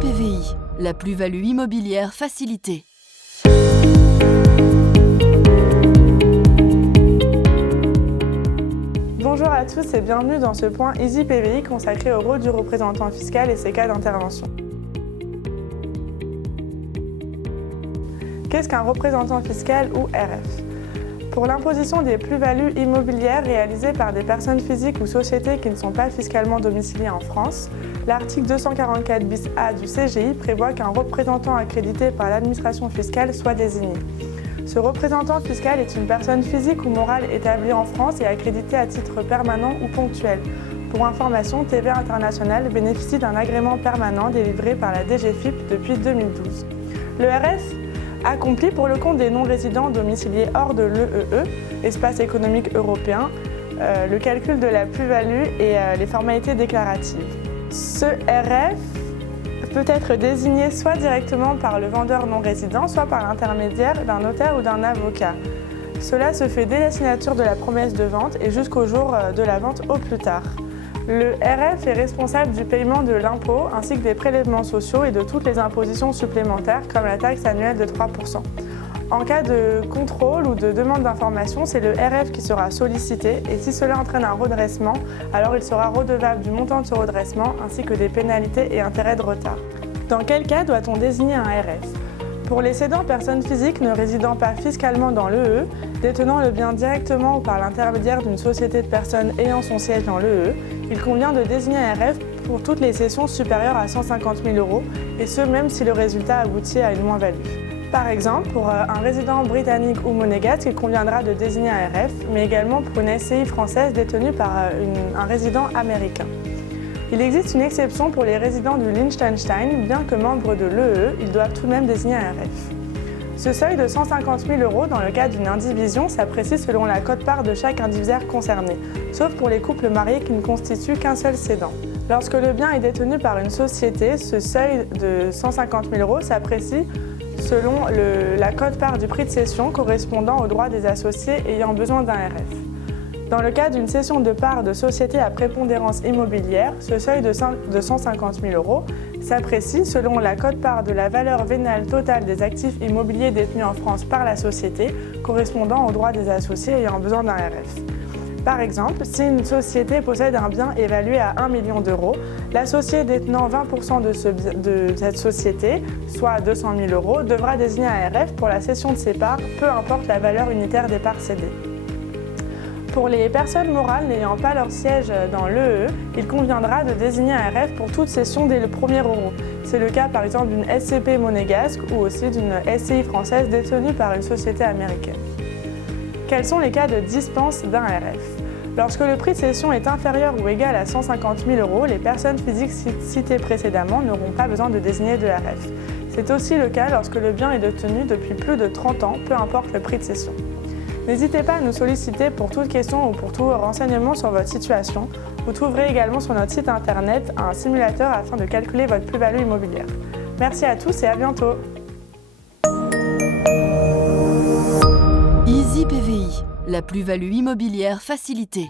EasyPVI, la plus-value immobilière facilitée. Bonjour à tous et bienvenue dans ce point EasyPVI consacré au rôle du représentant fiscal et ses cas d'intervention. Qu'est-ce qu'un représentant fiscal ou RF ? Pour l'imposition des plus-values immobilières réalisées par des personnes physiques ou sociétés qui ne sont pas fiscalement domiciliées en France, l'article 244 bis A du CGI prévoit qu'un représentant accrédité par l'administration fiscale soit désigné. Ce représentant fiscal est une personne physique ou morale établie en France et accréditée à titre permanent ou ponctuel. Pour information, TVA International bénéficie d'un agrément permanent délivré par la DGFiP depuis 2012. Le RF accomplit pour le compte des non-résidents domiciliés hors de l'EEE, Espace économique européen, le calcul de la plus-value et les formalités déclaratives. Ce RF peut être désigné soit directement par le vendeur non-résident, soit par l'intermédiaire d'un notaire ou d'un avocat. Cela se fait dès la signature de la promesse de vente et jusqu'au jour de la vente au plus tard. Le RF est responsable du paiement de l'impôt ainsi que des prélèvements sociaux et de toutes les impositions supplémentaires comme la taxe annuelle de 3%. En cas de contrôle ou de demande d'information, c'est le RF qui sera sollicité et si cela entraîne un redressement, alors il sera redevable du montant de ce redressement ainsi que des pénalités et intérêts de retard. Dans quel cas doit-on désigner un RF ? Pour les cédants personnes physiques ne résidant pas fiscalement dans l'EE, détenant le bien directement ou par l'intermédiaire d'une société de personnes ayant son siège dans l'EE, il convient de désigner un RF pour toutes les cessions supérieures à 150 000 €, et ce même si le résultat aboutit à une moins-value. Par exemple, pour un résident britannique ou monégasque, il conviendra de désigner un RF, mais également pour une SCI française détenue par un résident américain. Il existe une exception pour les résidents du Liechtenstein, bien que membres de l'EE, ils doivent tout de même désigner un RF. Ce seuil de 150 000 € dans le cas d'une indivision s'apprécie selon la quote-part de chaque indivisaire concerné, sauf pour les couples mariés qui ne constituent qu'un seul cédant. Lorsque le bien est détenu par une société, ce seuil de 150 000 € s'apprécie selon la quote-part du prix de cession correspondant aux droits des associés ayant besoin d'un RF. Dans le cas d'une cession de parts de société à prépondérance immobilière, ce seuil de 150 000 € s'apprécie selon la quote-part de la valeur vénale totale des actifs immobiliers détenus en France par la société, correspondant aux droits des associés ayant besoin d'un RF. Par exemple, si une société possède un bien évalué à 1 million €, l'associé détenant 20% de cette société, soit 200 000 €, devra désigner un RF pour la cession de ses parts, peu importe la valeur unitaire des parts cédées. Pour les personnes morales n'ayant pas leur siège dans l'EE, il conviendra de désigner un RF pour toute cession dès le premier euro. C'est le cas par exemple d'une SCP monégasque ou aussi d'une SCI française détenue par une société américaine. Quels sont les cas de dispense d'un RF ? Lorsque le prix de cession est inférieur ou égal à 150 000 €, les personnes physiques citées précédemment n'auront pas besoin de désigner de RF. C'est aussi le cas lorsque le bien est détenu depuis plus de 30 ans, peu importe le prix de cession. N'hésitez pas à nous solliciter pour toute question ou pour tout renseignement sur votre situation. Vous trouverez également sur notre site internet un simulateur afin de calculer votre plus-value immobilière. Merci à tous et à bientôt. EasyPVI, la plus-value immobilière facilitée.